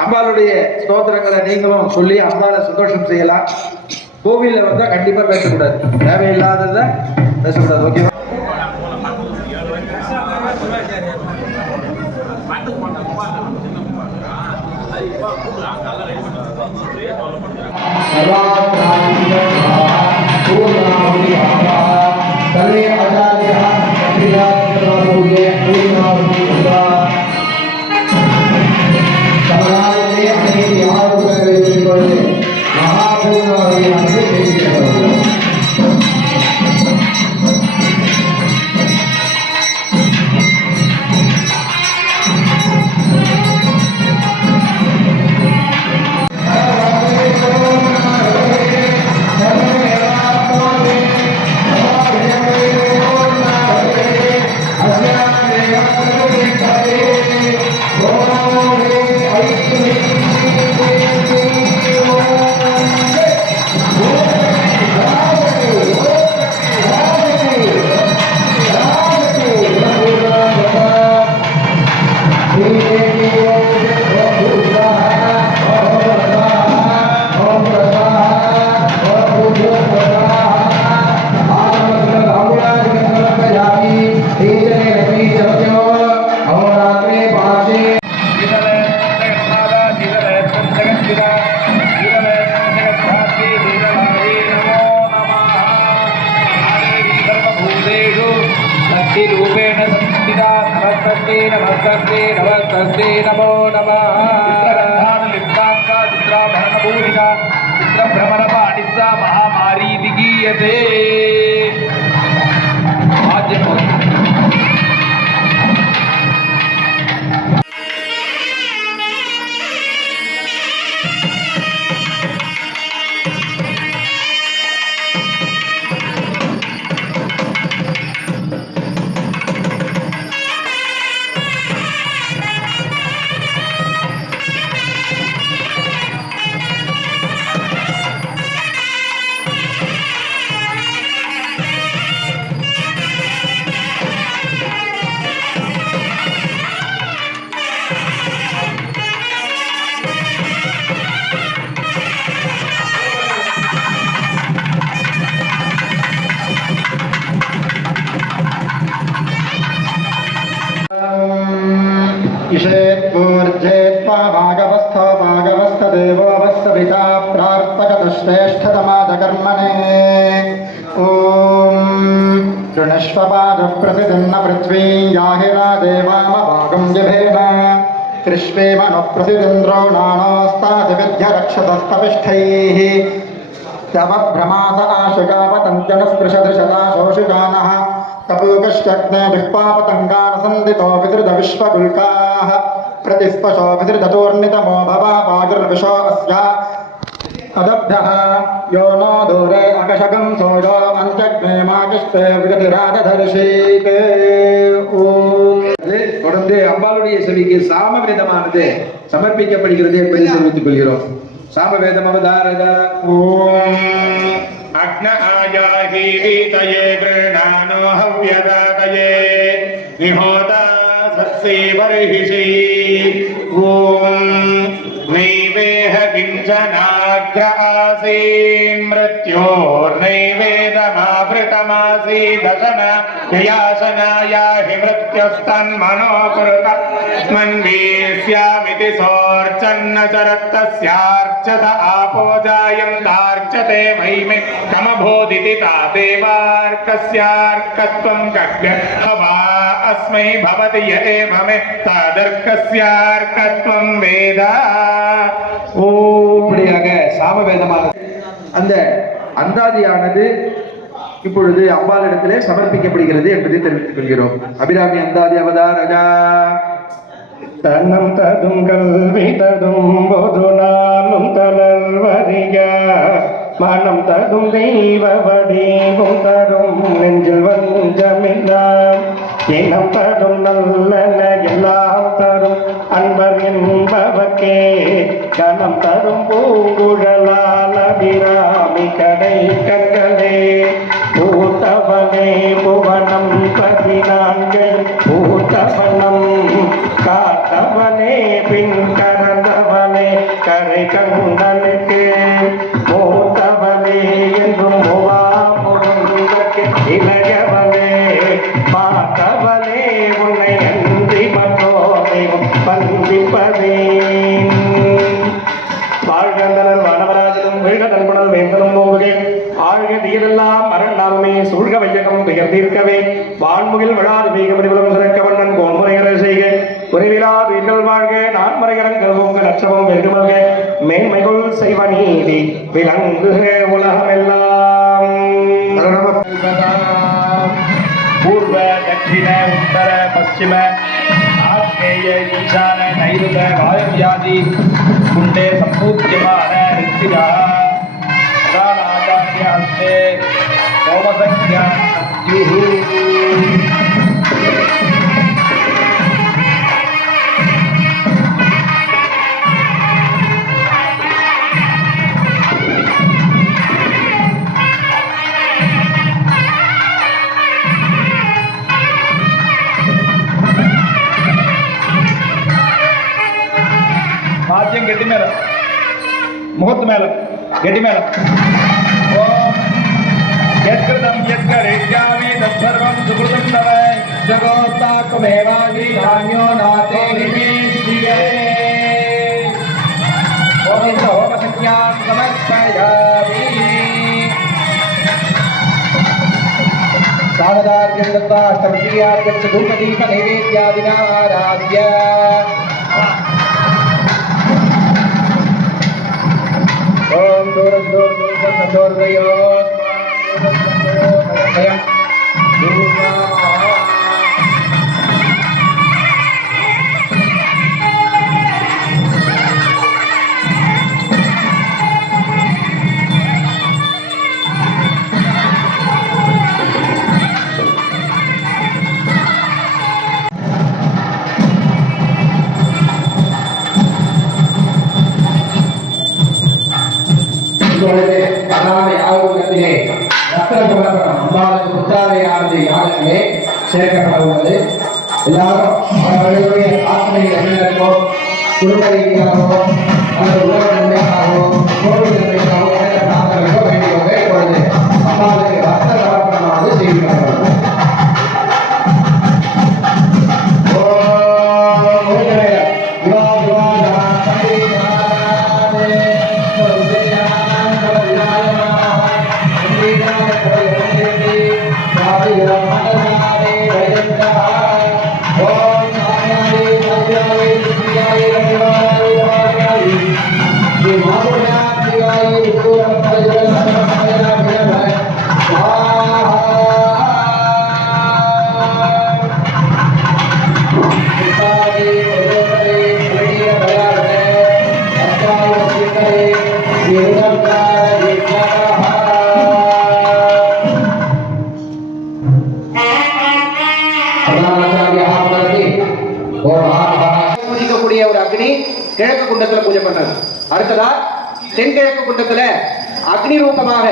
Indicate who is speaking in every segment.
Speaker 1: அம்பாளுடைய ஸ்தோத்திரங்களை நீங்களும் சொல்லி அம்பாலை சந்தோஷம் செய்யலாம். கோவிலில் வந்தால் கண்டிப்பாக பேசக்கூடாது. தேவையில்லாததை பேசக்கூடாது ஓகேவா சர்வாதி தலைய चित्रभ्रमणपाणिस्सा महामारी विगीयते।
Speaker 2: पादकर्मणे ॐ तृणश्वपादप्रसिदिन्न पृथ्वी याहिरा देवाम भागं जभेन। कृष्वेमनुप्रसिदिन्द्रो नाणोस्तादिविध्यरक्षतस्तपिष्ठैः तवभ्रमास आशुगापतञ्जनस्पृशदृशदा शोषिगानः तपूकश्चग्ने दुःपापतङ्गानसन्दितो विसृतविश्वगुल्काः प्रतिस्पशो विसृततोर्नितमो भवापाजुर्विशो अस्य। अदभ्यः यो नो दूरे अकशकं सोयो अञ्चग्ने माकिष्टे विगतिराजधर्षीते ॐ
Speaker 1: தொடர்ந்து அம்பாளுடைய செவிக்கு சாம வேதமானது சமர்ப்பிக்கப்படுகிறது என்பதை தெரிவித்துக் கொள்கிறோம் சாம வேதம் அவதாரத
Speaker 3: अग्न आयाहि वीतये गृह्णानो हव्यदातये निहोता सत्सि बर्हिषि ॐ नैवेह किञ्चनाग्र आसीन् मृत्योर्नैवेदमावृतमासी दशन ययासनायाहि मृत्युस्तन्मनो कुरुत मन्वीस्यामिति सोऽर्चन्न चरत्तस्यार्चत आपो जायन्तार्चते वैमे कमभोदिति ता देवार्कस्यार्कत्वं गग्य हवा अस्मै भवति य एवमे तादर्कस्यार्कत्वं वेद ॐ
Speaker 1: இப்படியாக சாம வேதமானது அந்த அந்தாதியானது இப்பொழுது அம்பாளிடத்திலே சமர்ப்பிக்கப்படுகிறது என்பதை தெரிவித்துக் கொள்கிறோம் அபிராமி அந்தாதி அவதாரகா
Speaker 3: தன்னம் ததும் கல்வி ததும் பொது நாளும் தளர்வறிய மனம் தரும் தெய்வ வடிவும் தரும் நெஞ்சில் வஞ்சமில்லாம் இனம் தரும் நல்லன எல்லாம் தரும் அன்பர் என்பவக்கே கணம் தரும் பூங்குழலால் அபிராமி கடை கண்களே. மதிப்பதே. வாழ்கந்தனர் வானவராஜனும் வீழ்கதன் புனல் வேந்தனும் நோவுகே ஆழ்க தீரெல்லாம் மரண்டாலுமே சூழ்க வையகம் பெயர் தீர்க்கவே
Speaker 4: வான்முகில் விழாது மேகமணிபுரம் சிறக்க வண்ணன் கோன்முறையரை செய்க. உறவிலா வீர்கள் வாழ்க நான்மறையரங்க உங்க லட்சமும் வேண்டுமல்க மேன்மைகள் செய்வ நீதி விளங்குக உலகமெல்லாம். பூர்வ தட்சிண உத்தர பশ্சிம ਭਈਆ ਜੀ ਮੁੰਡੇ ਸੰਪੂਤ ਜਮਾਰ ਹੈ ਰਿਸ਼ਤੇਦਾਰ। करिष्यामि तत्सर्वं सुकृतं तव जगोस्तात्मेवाधिधान्यो
Speaker 1: नाते विमीष्ये गोविन्दहोमसंज्ञां समर्पयामि सावदार्घ्यं दत्त्वा अष्टवृत्तीयार्घ्यं च धूपदीपनैवेद्यादिना आराध्य ॐ दूरं दूरं दूरं दूरदयोः தூரம் தூரம் और बड़े बड़े आत्मनिर्भर को शुरू करेगी கிழக்கு குண்டத்துல பூஜை பண்றது அடுத்ததா தென்கிழக்கு குண்டத்துல அக்னி ரூபமாக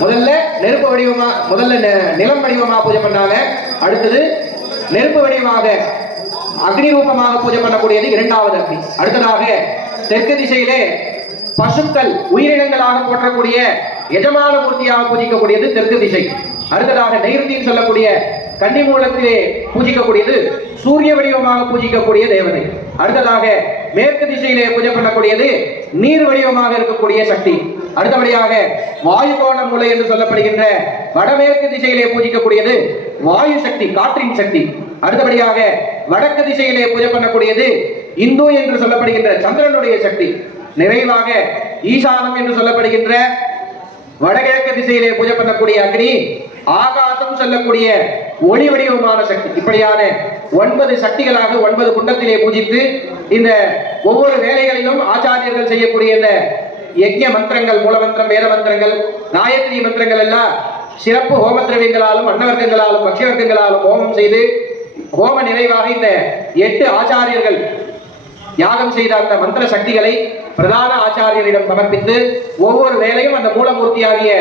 Speaker 1: முதல்ல நெருப்பு வடிவமா முதல்ல நெ- நிலம் வடிவமா பூஜை பண்ணாங்க அடுத்தது நெருப்பு வடிவமாக அக்னி ரூபமாக பூஜை பண்ணக்கூடியது இரண்டாவது அக்னி. அடுத்ததாக தெற்கு திசையிலே பசுக்கள் உயிரினங்களாக போற்றக்கூடிய எஜமான மூர்த்தியாக பூஜிக்கக்கூடியது தெற்கு திசை. அடுத்ததாக நைருத்தின்னு சொல்லக்கூடிய கன்னி மூலத்திலே பூஜிக்கக்கூடியது சூரிய வடிவமாக பூஜிக்கக்கூடிய தேவதை. அடுத்ததாக மேற்கு திசையிலே பூஜை பண்ணக்கூடியது நீர் வடிவமாக இருக்கக்கூடிய சக்தி. அடுத்தபடியாக வாயு கோண மூலை என்று சொல்லப்படுகின்ற வடமேற்கு திசையிலே பூஜிக்கக்கூடியது வாயு சக்தி காற்றின் சக்தி. அடுத்தபடியாக வடக்கு திசையிலே பூஜை பண்ணக்கூடியது இந்து என்று சொல்லப்படுகின்ற சந்திரனுடைய சக்தி. நிறைவாக ஈசானம் என்று சொல்லப்படுகின்ற வடகிழக்கு திசையிலே பூஜை பண்ணக்கூடிய அக்னி ஆகாசம் சொல்லக்கூடிய ஒளி வடிவமான சக்தி. இப்படியான ஒன்பது சக்திகளாக ஒன்பது குண்டத்திலே பூஜித்து இந்த ஒவ்வொரு வேலைகளிலும் ஆச்சாரியர்கள் செய்யக்கூடிய இந்த யஜ்ய மந்திரங்கள் மூலமந்திரம் வேத மந்திரங்கள் நாயத்ரி மந்திரங்கள் எல்லாம் சிறப்பு ஹோம திரவியங்களாலும் அன்னவர்க்கங்களாலும் பக்ஷவர்க்கங்களாலும் ஹோமம் செய்து ஹோம நிறைவாக இந்த எட்டு ஆச்சாரியர்கள் யாகம் செய்த அந்த மந்திர சக்திகளை பிரதான ஆச்சாரியரிடம் சமர்ப்பித்து ஒவ்வொரு வேலையும் அந்த மூலமூர்த்தியாகிய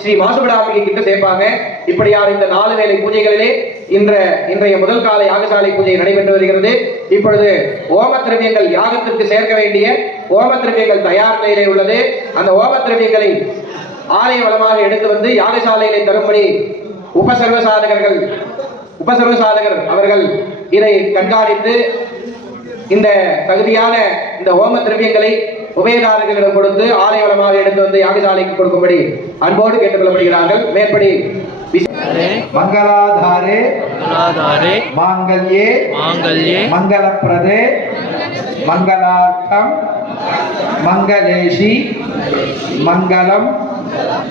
Speaker 1: ஸ்ரீ மாசுபடாம்பிகை கிட்ட சேர்ப்பாங்க. இப்படியான இந்த நாலு வேலை பூஜைகளிலே இன்ற இன்றைய முதல் கால யாகசாலை பூஜை நடைபெற்று வருகிறது. இப்பொழுது ஓம திரவியங்கள் யாகத்திற்கு சேர்க்க வேண்டிய ஓம திரவியங்கள் தயார் நிலையிலே உள்ளது. அந்த ஓம திரவியங்களை ஆலய வளமாக எடுத்து வந்து யாகசாலையிலே தரும்படி உபசர்வ சாதகர் அவர்கள் இதை கண்காணித்து இந்த தகுதியான இந்த ஹோம திரவியங்களை உபயதாரர்களிடம் கொடுத்து ஆலய எடுத்து வந்து யாகசாலைக்கு கொடுக்கும்படி அன்போடு கேட்டுக்கொள்ளப்படுகிறார்கள். மேற்படி
Speaker 5: மங்களாதாரே.
Speaker 6: மங்களாதாரே.
Speaker 5: மாங்கல்யே.
Speaker 6: மாங்கல்யே.
Speaker 5: மங்களப்பிரதே. மங்களார்த்தம். மங்களேஷி. மங்களம்.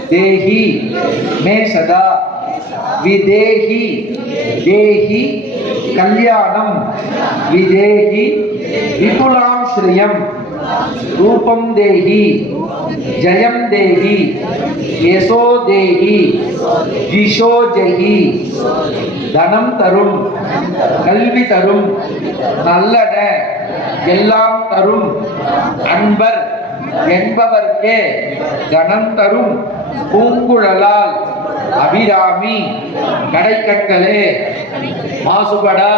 Speaker 5: தேஹி. மே சதா. விதேஹி. தேஹி. கல்யாணம். விதேஹி. விபுலாம் ஸ்ரீயம். ரூபம் தேகி. ஜயம் தேகி. யசோ தேகி. ஜிஷோ ஜெஹி தனம் தரும். கல்வி தரும். நல்லட. எல்லாம் தரும். அன்பர். என்பவர்க்கே கணம் தரும். பூங்குழலால் அபிராமி. கடைக்கண்களே மாசுபடா.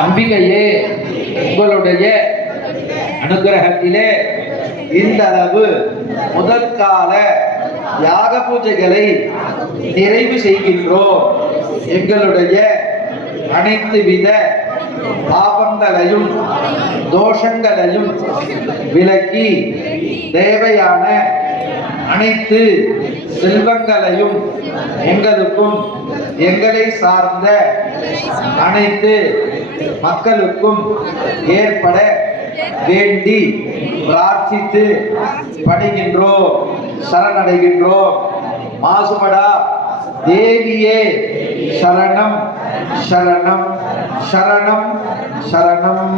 Speaker 5: அம்பிகையே உங்களுடைய அனுகிரகத்திலே இந்த அளவு முதற்கால யாக பூஜைகளை நிறைவு செய்கின்றோம். எங்களுடைய அனைத்து வித பாபங்களையும் தோஷங்களையும் விலக்கி தேவையான அனைத்து செல்வங்களையும் எங்களுக்கும் எங்களை சார்ந்த அனைத்து மக்களுக்கும் ஏற்பட வேண்டி பிரார்த்தித்து பணிகின்றோம் சரணடைகின்றோம். மாசுபடா தேவியே சரணம் சரணம் சரணம் சரணம்.